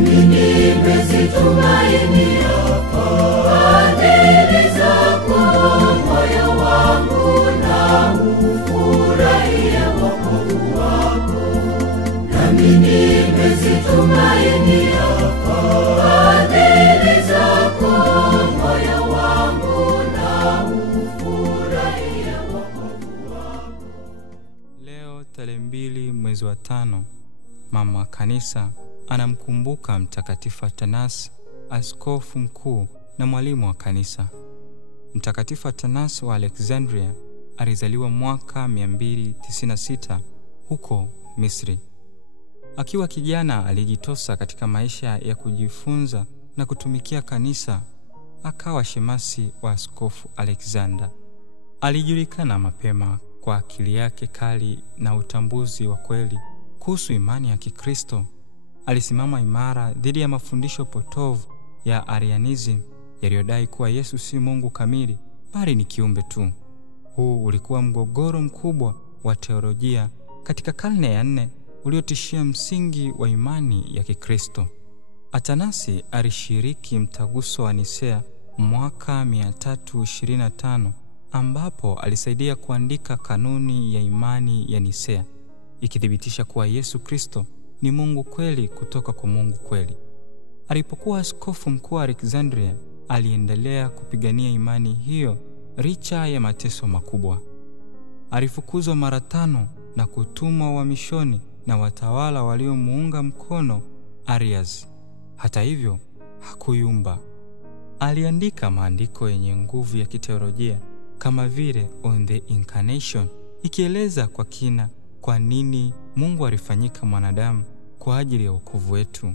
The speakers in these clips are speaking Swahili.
nami nimezitumainia fadhili zako. Moyo wangu na ufurahie wokovu wako, nami nimezitumainia fadhili zako. Moyo wangu na ufurahie wokovu wako. Leo tarehe 2 mwezi wa 5, mama wa kanisa anamkumbuka Mtakatifu Athanasi, askofu mkuu na mwalimu wa kanisa. Mtakatifu Athanasi wa Alexandria alizaliwa mwaka 296 huko Misri. Akiwa kijana alijitosa katika maisha ya kujifunza na kutumikia kanisa, akawa shemasi wa askofu Alexander. Alijulikana mapema kwa akili yake kali na utambuzi wa kweli kuhusu imani ya Kikristo. Alisimama imara dhidi ya mafundisho potovu ya Arianism yaliyodai kuwa Yesu si Mungu kamili bali ni kiumbe tu. Huu ulikuwa mgogoro mkubwa wa teolojia katika karne ya 4 uliotishia msingi wa imani ya Kikristo. Athanasi alishiriki mtaguso wa Nisea mwaka 325 ambapo alisaidia kuandika kanuni ya imani ya Nisea, ikithibitisha kuwa Yesu Kristo ni Mungu kweli kutoka kwa Mungu kweli. Alipokuwa askofu mkuu wa Alexandria, aliendelea kupigania imani hiyo licha ya mateso makubwa. Alifukuzwa mara 5 na kutumwa uhamishoni na watawala waliomuunga mkono Arias. Hata hivyo, hakuyumba. Aliandika maandiko yenye nguvu ya kiteolojia kama vile On the Incarnation, ikieleza kwa kina kwa nini Mungu alifanyika mwanadamu kwa ajili ya wokovu wetu.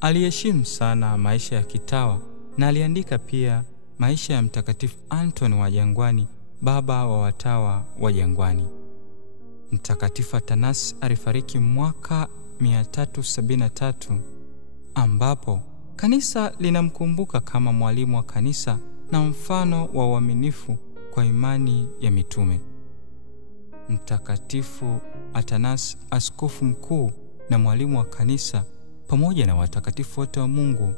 Aliheshimu sana maisha ya kitawa na aliandika pia maisha ya Mtakatifu Antoni wa Jangwani, baba wa watawa wa Jangwani. Mtakatifu Athanasi alifariki mwaka 373 ambapo kanisa linamkumbuka kama mwalimu wa kanisa na mfano wa uaminifu kwa imani ya mitume. Mtakatifu Athanasi, askofu mkuu na mwalimu wa kanisa, pamoja na watakatifu wote wa Mungu,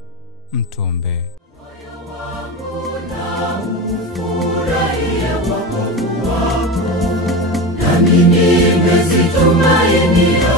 mtuombee. Moyo wangu na ufurahie wokovu wako, nami nimezitumainia